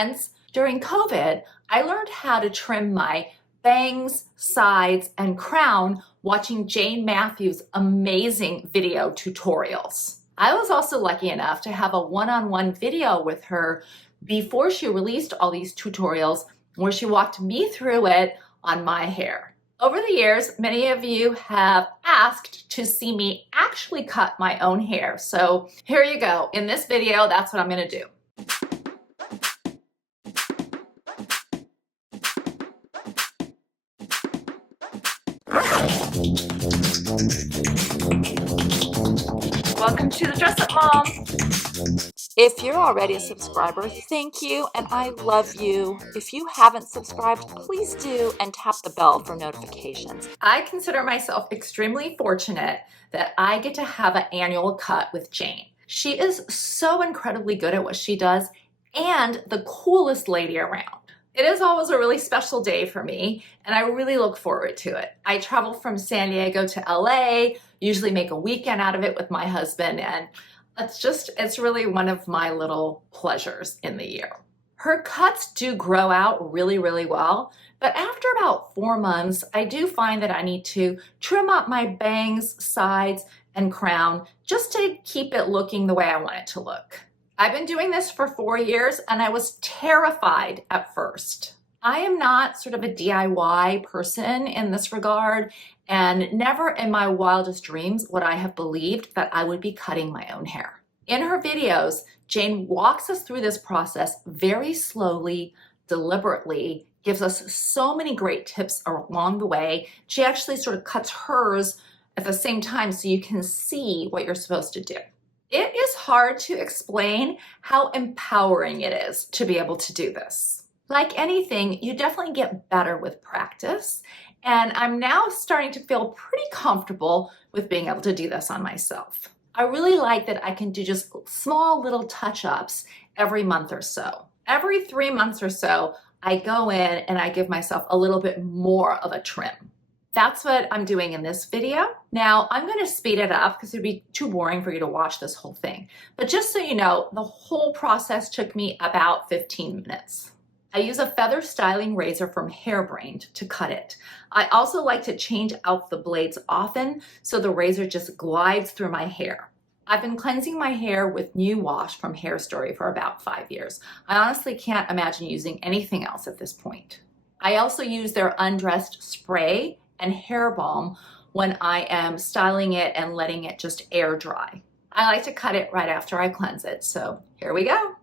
friends. During COVID, I learned how to trim my bangs, sides, and crown watching Jayne Matthews' amazing video tutorials. I was also lucky enough to have a one-on-one video with her before she released all these tutorials where she walked me through it on my hair. Over the years, many of you have asked to see me actually cut my own hair. So here you go. In this video, that's what I'm gonna do. Welcome to the Dress Up Mom. If you're already a subscriber, thank you and I love you. If you haven't subscribed, please do and tap the bell for notifications. I consider myself extremely fortunate that I get to have an annual cut with Jayne. She is so incredibly good at what she does and the coolest lady around. It is always a really special day for me, and I really look forward to it. I travel from San Diego to LA, usually make a weekend out of it with my husband, and it's really one of my little pleasures in the year. Her cuts do grow out really, really well, but after about 4 months, I do find that I need to trim up my bangs, sides, and crown just to keep it looking the way I want it to look. I've been doing this for 4 years and I was terrified at first. I am not sort of a DIY person in this regard, and never in my wildest dreams would I have believed that I would be cutting my own hair. In her videos, Jayne walks us through this process very slowly, deliberately, gives us so many great tips along the way. She actually sort of cuts hers at the same time so you can see what you're supposed to do. It is hard to explain how empowering it is to be able to do this. Like anything, you definitely get better with practice, and I'm now starting to feel pretty comfortable with being able to do this on myself. I really like that I can do just small little touch-ups every month or so. Every 3 months or so, I go in and I give myself a little bit more of a trim. That's what I'm doing in this video. Now, I'm gonna speed it up because it'd be too boring for you to watch this whole thing. But just so you know, the whole process took me about 15 minutes. I use a feather styling razor from Hairbrained to cut it. I also like to change out the blades often so the razor just glides through my hair. I've been cleansing my hair with New Wash from Hairstory for about 5 years. I honestly can't imagine using anything else at this point. I also use their Undressed spray and hair balm when I am styling it and letting it just air dry. I like to cut it right after I cleanse it, so here we go.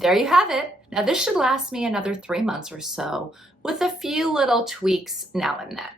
There you have it. Now this should last me another 3 months or so, with a few little tweaks now and then.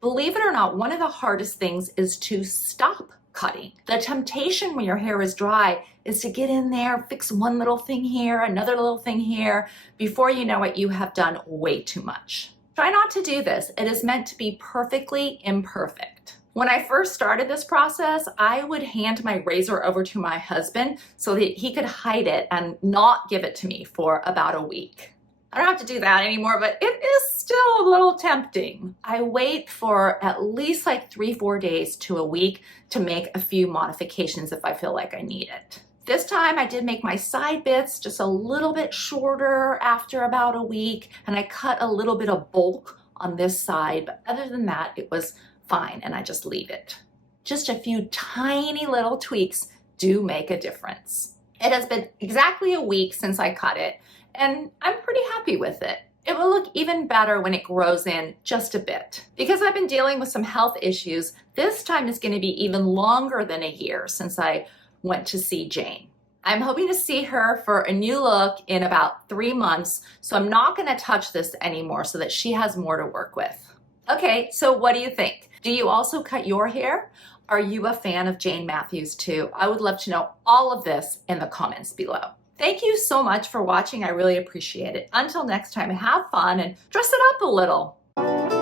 Believe it or not, one of the hardest things is to stop cutting. The temptation when your hair is dry is to get in there, fix one little thing here, another little thing here. Before you know it, you have done way too much. Try not to do this. It is meant to be perfectly imperfect. When I first started this process, I would hand my razor over to my husband so that he could hide it and not give it to me for about a week. I don't have to do that anymore, but it is still a little tempting. I wait for at least like 3-4 days to a week to make a few modifications if I feel like I need it. This time I did make my side bits just a little bit shorter after about a week, and I cut a little bit of bulk on this side, but other than that, it was fine, and I just leave it. Just a few tiny little tweaks do make a difference. It has been exactly a week since I cut it, and I'm pretty happy with it. It will look even better when it grows in just a bit. Because I've been dealing with some health issues, this time is going to be even longer than a year since I went to see Jayne. I'm hoping to see her for a new look in about 3 months, so I'm not going to touch this anymore so that she has more to work with. Okay, so what do you think? Do you also cut your hair? Are you a fan of Jayne Matthews too? I would love to know all of this in the comments below. Thank you so much for watching. I really appreciate it. Until next time, have fun and dress it up a little.